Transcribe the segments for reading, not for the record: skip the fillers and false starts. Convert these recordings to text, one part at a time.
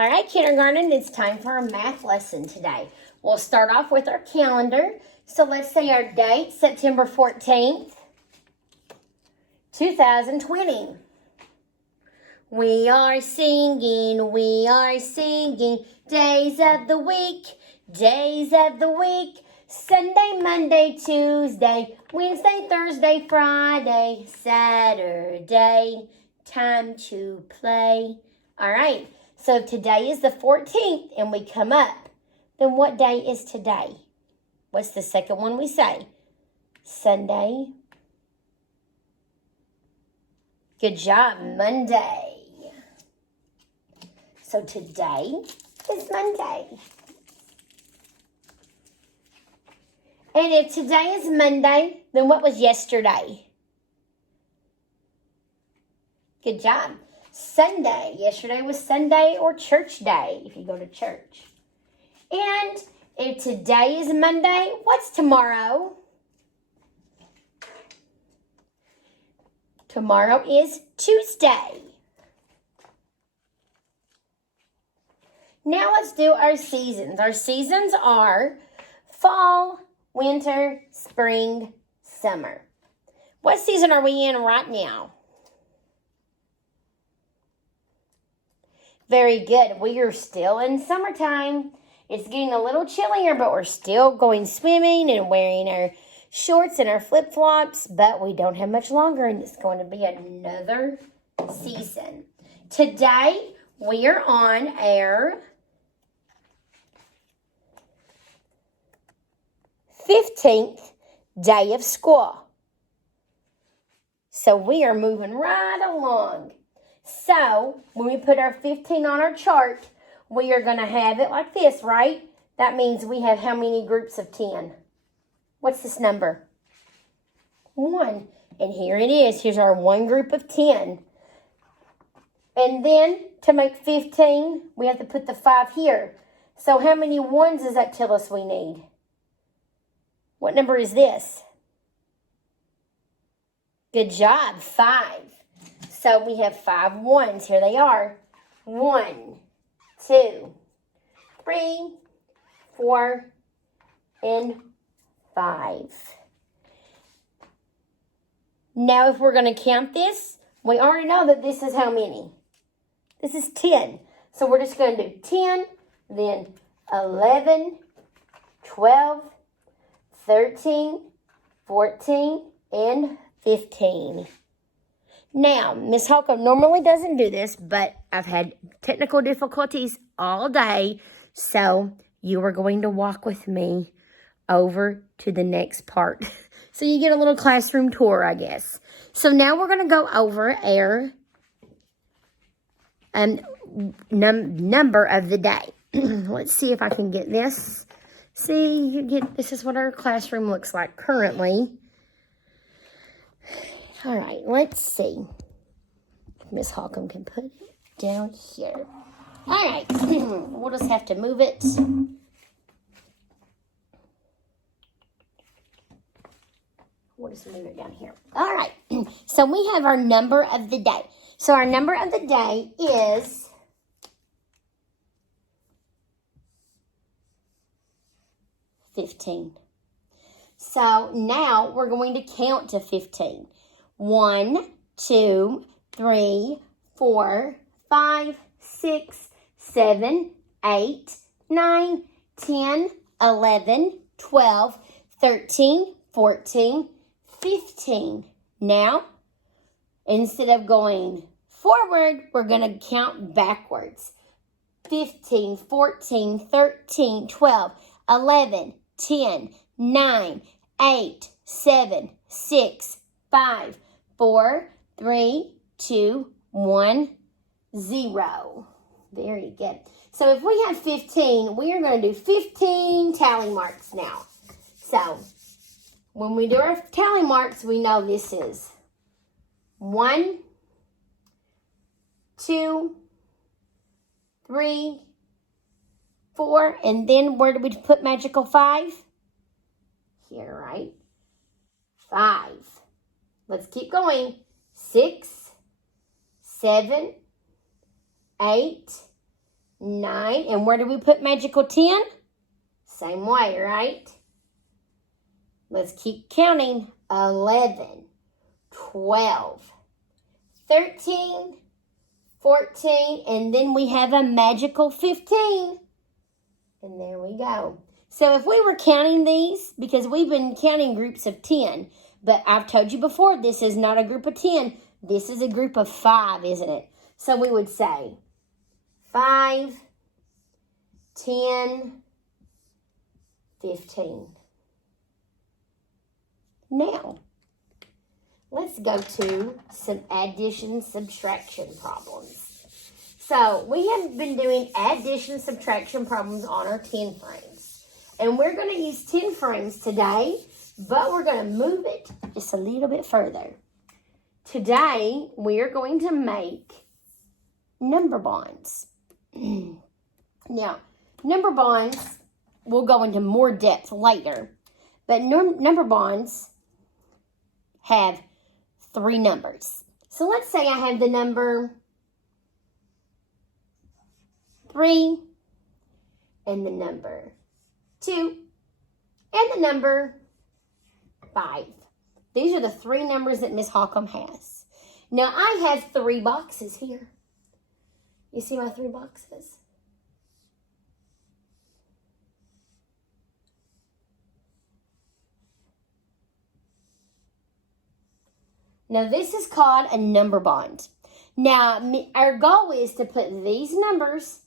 All right, kindergarten, it's time for our math lesson today. We'll start off with our calendar. So let's say our date, September 14th, 2020. We are singing, days of the week, Sunday, Monday, Tuesday, Wednesday, Thursday, Friday, Saturday, time to play. All right, so today is the 14th and we come up. Then what day is today? What's the second one we say? Sunday. Good job, Monday. So today is Monday. And if today is Monday, then what was yesterday? Good job. Sunday. Yesterday was Sunday or church day if you go to church. And if today is Monday, what's tomorrow? Tomorrow is Tuesday. Now let's do our seasons. Our seasons are fall, winter, spring, summer. What season are we in right now? Very good. We are still in summertime. It's getting a little chillier, but we're still going swimming and wearing our shorts and our flip-flops, but we don't have much longer, and it's going to be another season. Today, we are on our 15th day of school. So we are moving right along. So when we put our 15 on our chart, we are going to have it like this, right? That means we have how many groups of 10? What's this number? 1. And here it is. Here's our one group of 10. And then to make 15, we have to put the 5 here. So how many ones does that tell us we need? What number is this? Good job, 5. So we have 5 ones. Here they are. 1, 2, 3, 4, and 5. Now if we're going to count this, we already know that this is how many? This is 10. So we're just going to do 10, then 11, 12, 13, 14, and 15. Now, Miss Holcomb normally doesn't do this, but I've had technical difficulties all day, so you are going to walk with me over to the next part. So you get a little classroom tour, I guess. So now we're going to go over our number of the day. Let's see if I can get this. See, this is what our classroom looks like currently. All right, let's see. Miss Holcomb can put it down here. All right, we'll just have to move it. We'll just move it down here. All right, so we have our number of the day. So our number of the day is 15. So now we're going to count to 15. 1, 2, 3, 4, 5, 6, 7, 8, 9, 10, 11, 12, 13, 14, 15. Now, instead of going forward, we're going to count backwards. 15, 14, 13, 12, 11, 10, 9, 8, 7, 6, 5, 4, 3, 2, 1, 0. Very good. So if we have 15, we are going to do 15 tally marks now. So when we do our tally marks, we know this is 1, 2, 3, 4, and then where do we put magical 5? Here, right? 5. Let's keep going. 6, 7, 8, 9. And where do we put magical 10? Same way, right? Let's keep counting. 11, 12, 13, 14, and then we have a magical 15. And there we go. So if we were counting these, because we've been counting groups of 10, but I've told you before, this is not a group of 10. This is a group of 5, isn't it? So we would say 5, 10, 15. Now, let's go to some addition subtraction problems. So we have been doing addition subtraction problems on our 10 frames. And we're going to use 10 frames today, but we're going to move it just a little bit further. Today, we are going to make number bonds. Now, number bonds, we'll go into more depth later, but number bonds have 3 numbers. So let's say I have the number 3 and the number 2 and the number 5. These are the 3 numbers that Miss Holcomb has. Now I have 3 boxes here. You see my 3 boxes? Now, this is called a number bond. Now, our goal is to put these numbers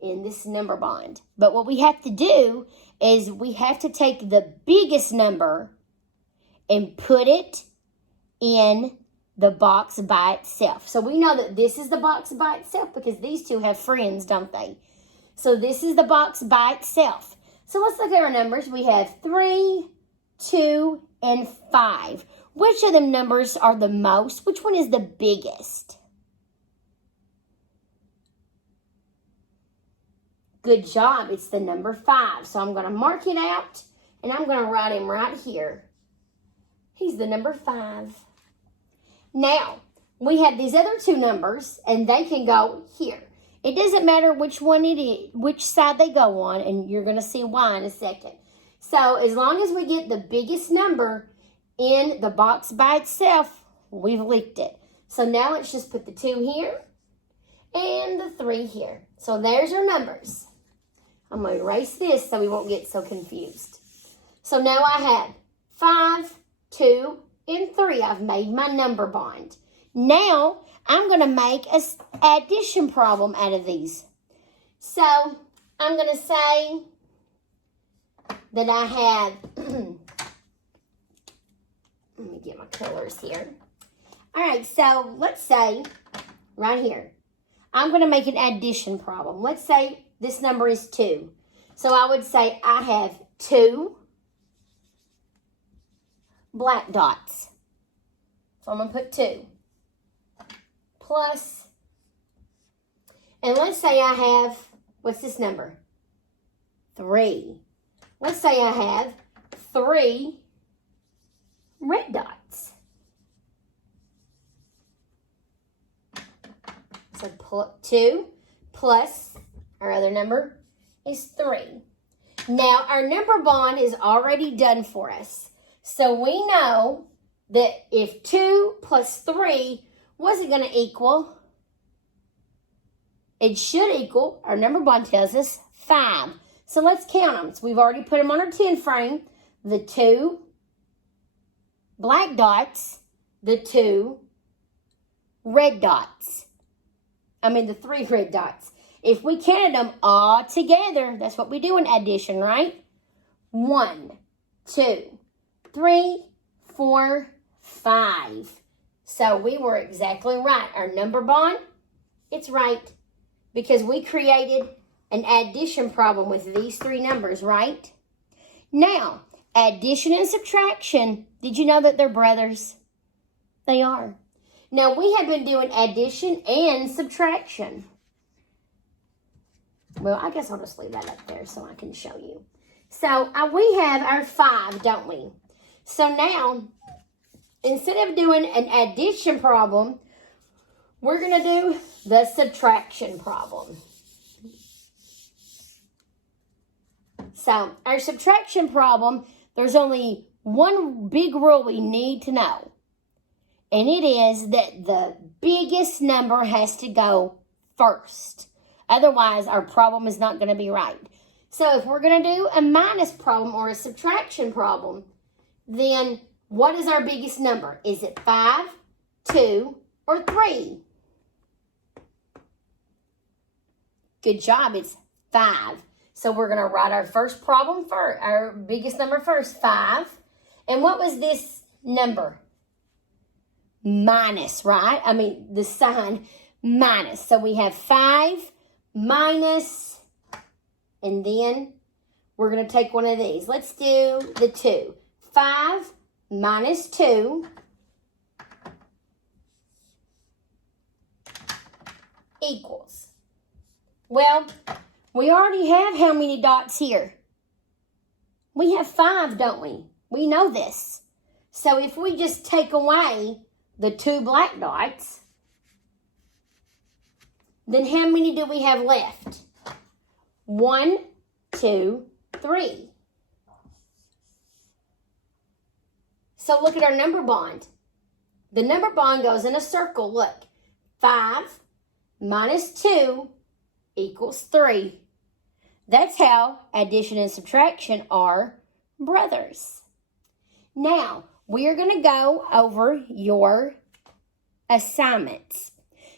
in this number bond. But what we have to do is we have to take the biggest number and put it in the box by itself. So we know that this is the box by itself because these two have friends, don't they? So this is the box by itself. So let's look at our numbers. We have 3, 2, and 5. Which of them numbers are the most? Which one is the biggest? Good job. It's the number 5. So I'm going to mark it out, and I'm going to write him right here. He's the number 5. Now, we have these other 2 numbers, and they can go here. It doesn't matter which one it is, which side they go on, and you're going to see why in a second. So as long as we get the biggest number in the box by itself, we've licked it. So now let's just put the 2 here and the 3 here. So there's our numbers. I'm going to erase this so we won't get so confused. So now I have 5, 2, and 3. I've made my number bond. Now I'm going to make an addition problem out of these. So I'm going to say that I have... Let me get my colors here. All right, so let's say right here, I'm going to make an addition problem. Let's say this number is 2. So I would say I have 2 black dots. So I'm going to put 2 plus, and let's say I have, what's this number? 3. Let's say I have 3 red dots. So 2 plus our other number is 3. Now our number bond is already done for us. So we know that if 2 plus 3, what's it going to equal? It should equal, our number bond tells us, 5. So let's count them. So we've already put them on our 10 frame. The 2 black dots, the 2 red dots. The 3 red dots. If we counted them all together, that's what we do in addition, right? 1, 2, 3, 4, 5. So we were exactly right. Our number bond, it's right. Because we created an addition problem with these 3 numbers, right? Now, addition and subtraction, did you know that they're brothers? They are. Now, we have been doing addition and subtraction. Well, I guess I'll just leave that up there so I can show you. So, we have our 5, don't we? So now, instead of doing an addition problem, we're going to do the subtraction problem. So our subtraction problem, there's only one big rule we need to know. And it is that the biggest number has to go first. Otherwise, our problem is not going to be right. So if we're going to do a minus problem or a subtraction problem, then what is our biggest number? Is it 5, 2, or 3? Good job, it's 5. So we're going to write our first problem first, our biggest number first, 5. And what was this number? Minus, right? I mean, the sign minus. So we have 5 minus, and then we're going to take one of these. Let's do the 2. 5 minus 2 equals. Well, we already have how many dots here? We have 5, don't we? We know this. So if we just take away the 2 black dots, then how many do we have left? 1, 2, 3. So look at our number bond. The number bond goes in a circle. Look, 5 minus 2 equals 3. That's how addition and subtraction are brothers. Now, we are going to go over your assignments.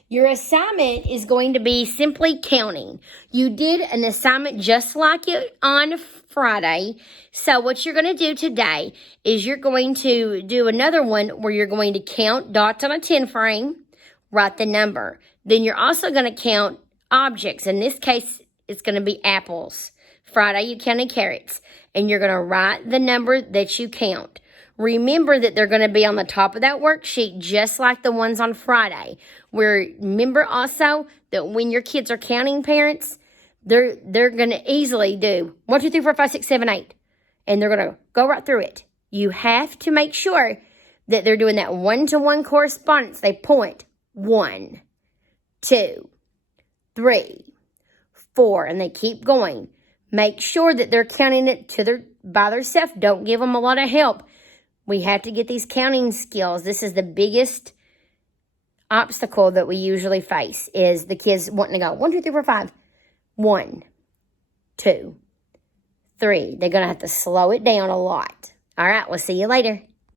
Your assignment is going to be simply counting. You did an assignment just like it on Friday. So what you're going to do today is you're going to do another one where you're going to count dots on a 10 frame, write the number. Then you're also going to count objects. In this case, it's going to be apples. Friday, you counted carrots. And you're going to write the number that you count. Remember that they're going to be on the top of that worksheet just like the ones on Friday. Remember also that when your kids are counting, parents, they're going to easily do 1, 2, 3, 4, 5, 6, 7, 8. And they're going to go right through it. You have to make sure that they're doing that one-to-one correspondence. They point 1, 2, 3, 4, and they keep going. Make sure that they're counting it by themselves. Don't give them a lot of help. We have to get these counting skills. This is the biggest obstacle that we usually face is the kids wanting to go 1, 2, 3, 4, 5. 1, 2, 3. They're going to have to slow it down a lot. All right, we'll see you later.